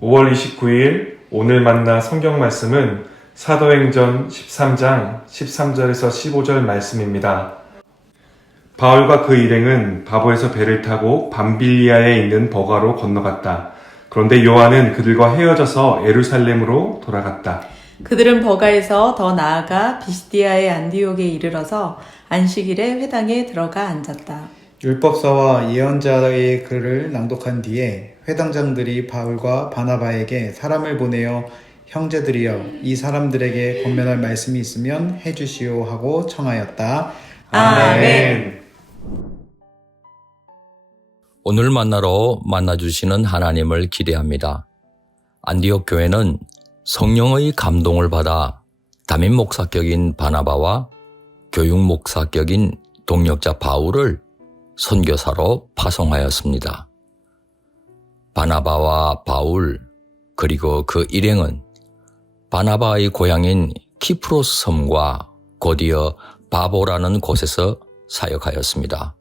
5월 29일 오늘 만나 성경 말씀은 사도행전 13장 13절에서 15절 말씀입니다. 바울과 그 일행은 바보에서 배를 타고 밤빌리아에 있는 버가로 건너갔다. 그런데 요한은 그들과 헤어져서 예루살렘으로 돌아갔다. 그들은 버가에서 더 나아가 비시디아의 안디옥에 이르러서 안식일에 회당에 들어가 앉았다. 율법사와 예언자의 글을 낭독한 뒤에 회당장들이 바울과 바나바에게 사람을 보내어 형제들이여 이 사람들에게 권면할 말씀이 있으면 해주시오 하고 청하였다. 아멘. 오늘 만나주시는 하나님을 기대합니다. 안디옥 교회는 성령의 감동을 받아 담임 목사격인 바나바와 교육 목사격인 동역자 바울을 선교사로 파송하였습니다. 바나바와 바울 그리고 그 일행은 바나바의 고향인 키프로스 섬과 곧이어 바보라는 곳에서 사역하였습니다.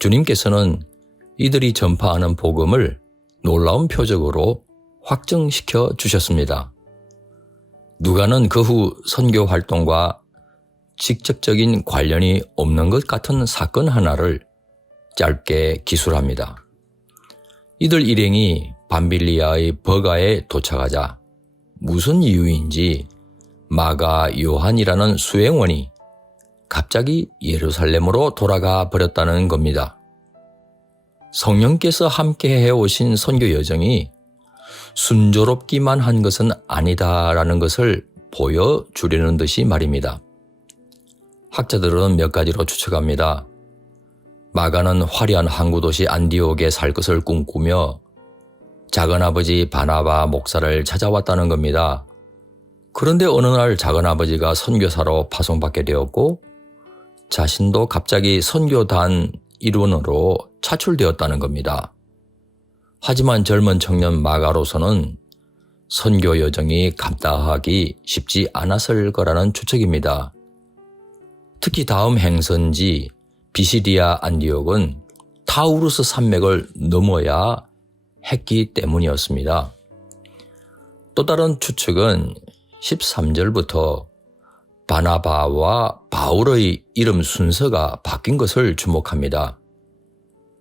주님께서는 이들이 전파하는 복음을 놀라운 표적으로 확증시켜 주셨습니다. 누가는 그 후 선교 활동과 직접적인 관련이 없는 것 같은 사건 하나를 짧게 기술합니다. 이들 일행이 밤빌리아의 버가에 도착하자 무슨 이유인지 마가 요한이라는 수행원이 갑자기 예루살렘으로 돌아가 버렸다는 겁니다. 성령께서 함께 해오신 선교 여정이 순조롭기만 한 것은 아니다라는 것을 보여주려는 듯이 말입니다. 학자들은 몇 가지로 추측합니다. 마가는 화려한 항구도시 안디옥에 살 것을 꿈꾸며 작은아버지 바나바 목사를 찾아왔다는 겁니다. 그런데 어느 날 작은아버지가 선교사로 파송받게 되었고 자신도 갑자기 선교단 일원으로 차출되었다는 겁니다. 하지만 젊은 청년 마가로서는 선교 여정이 감당하기 쉽지 않았을 거라는 추측입니다. 특히 다음 행선지 비시디아 안디옥은 타우루스 산맥을 넘어야 했기 때문이었습니다. 또 다른 추측은 13절부터 바나바와 바울의 이름 순서가 바뀐 것을 주목합니다.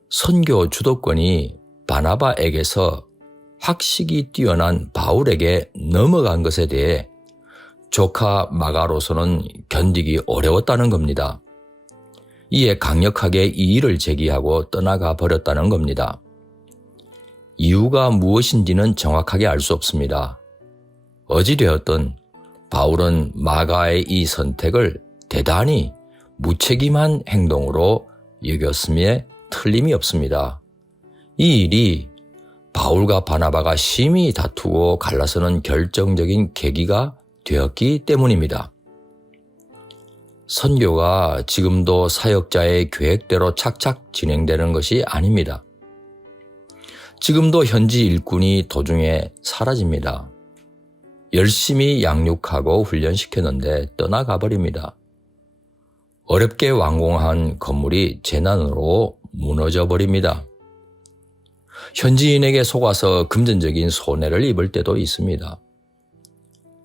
선교 주도권이 바나바에게서 학식이 뛰어난 바울에게 넘어간 것에 대해 조카 마가로서는 견디기 어려웠다는 겁니다. 이에 강력하게 이의를 제기하고 떠나가 버렸다는 겁니다. 이유가 무엇인지는 정확하게 알 수 없습니다. 어찌되었든 바울은 마가의 이 선택을 대단히 무책임한 행동으로 여겼음에 틀림이 없습니다. 이 일이 바울과 바나바가 심히 다투고 갈라서는 결정적인 계기가 되었기 때문입니다. 선교가 지금도 사역자의 계획대로 착착 진행되는 것이 아닙니다. 지금도 현지 일꾼이 도중에 사라집니다. 열심히 양육하고 훈련시켰는데 떠나가 버립니다. 어렵게 완공한 건물이 재난으로 무너져 버립니다. 현지인에게 속아서 금전적인 손해를 입을 때도 있습니다.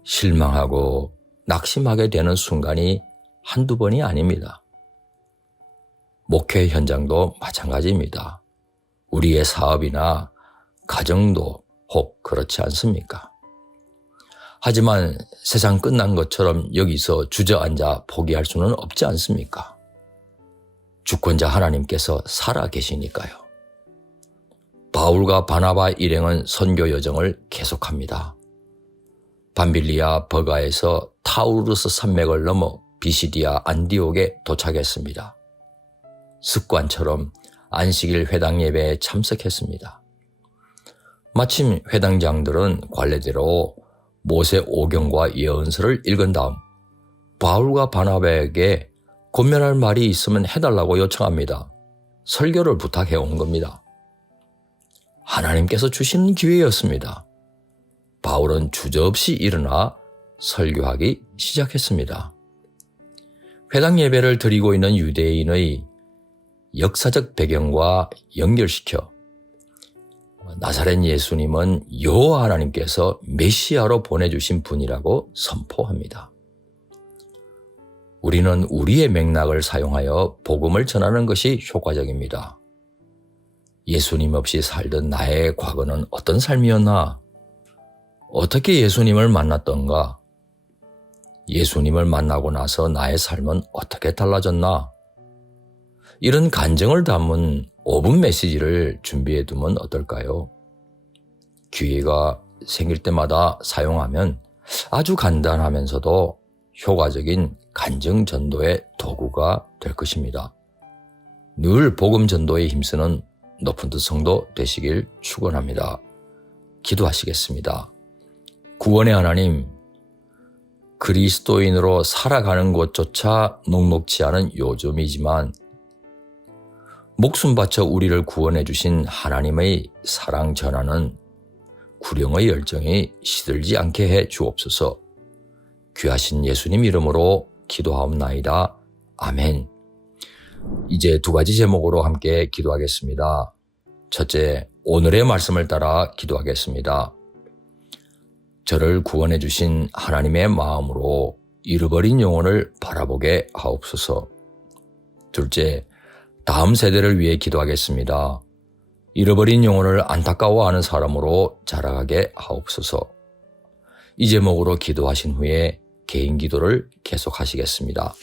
실망하고 낙심하게 되는 순간이 한두 번이 아닙니다. 목회 현장도 마찬가지입니다. 우리의 사업이나 가정도 혹 그렇지 않습니까? 하지만 세상 끝난 것처럼 여기서 주저앉아 포기할 수는 없지 않습니까? 주권자 하나님께서 살아 계시니까요. 바울과 바나바 일행은 선교 여정을 계속합니다. 밤빌리아 버가에서 타우루스 산맥을 넘어 비시디아 안디옥에 도착했습니다. 습관처럼 안식일 회당 예배에 참석했습니다. 마침 회당장들은 관례대로 모세 오경과 예언서를 읽은 다음 바울과 바나바에게 권면할 말이 있으면 해달라고 요청합니다. 설교를 부탁해 온 겁니다. 하나님께서 주신 기회였습니다. 바울은 주저없이 일어나 설교하기 시작했습니다. 회당 예배를 드리고 있는 유대인의 역사적 배경과 연결시켜 나사렛 예수님은 여호와 하나님께서 메시아로 보내주신 분이라고 선포합니다. 우리는 우리의 맥락을 사용하여 복음을 전하는 것이 효과적입니다. 예수님 없이 살던 나의 과거는 어떤 삶이었나? 어떻게 예수님을 만났던가? 예수님을 만나고 나서 나의 삶은 어떻게 달라졌나? 이런 간증을 담은 5분 메시지를 준비해 두면 어떨까요? 기회가 생길 때마다 사용하면 아주 간단하면서도 효과적인 간증 전도의 도구가 될 것입니다. 늘 복음 전도에 힘쓰는 높은 뜻 성도 되시길 축원합니다. 기도하시겠습니다. 구원의 하나님, 그리스도인으로 살아가는 것조차 녹록지 않은 요즘이지만 목숨 바쳐 우리를 구원해 주신 하나님의 사랑 전하는 구령의 열정이 시들지 않게 해 주옵소서. 귀하신 예수님 이름으로 기도하옵나이다. 아멘. 이제 2가지 제목으로 함께 기도하겠습니다. 첫째, 오늘의 말씀을 따라 기도하겠습니다. 저를 구원해 주신 하나님의 마음으로 잃어버린 영혼을 바라보게 하옵소서. 둘째, 다음 세대를 위해 기도하겠습니다. 잃어버린 영혼을 안타까워하는 사람으로 자라가게 하옵소서. 이 제목으로 기도하신 후에 개인 기도를 계속하시겠습니다.